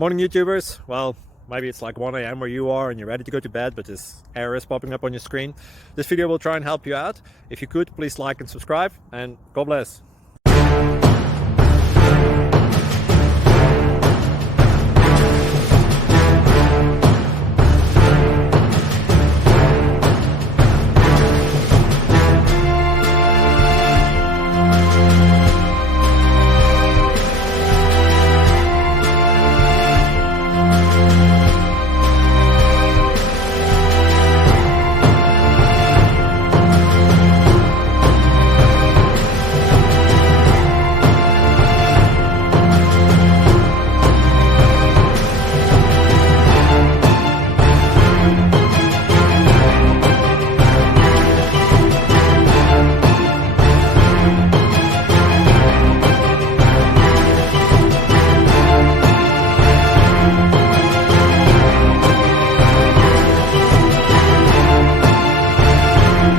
Morning YouTubers. Well, maybe it's like 1 a.m. where you are and you're ready to go to bed, but this error is popping up on your screen. This video will try and help you out. If you could, please like and subscribe, and God bless.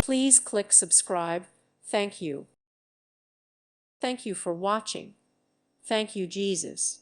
Please click subscribe. Thank you. Thank you for watching. Thank you, Jesus.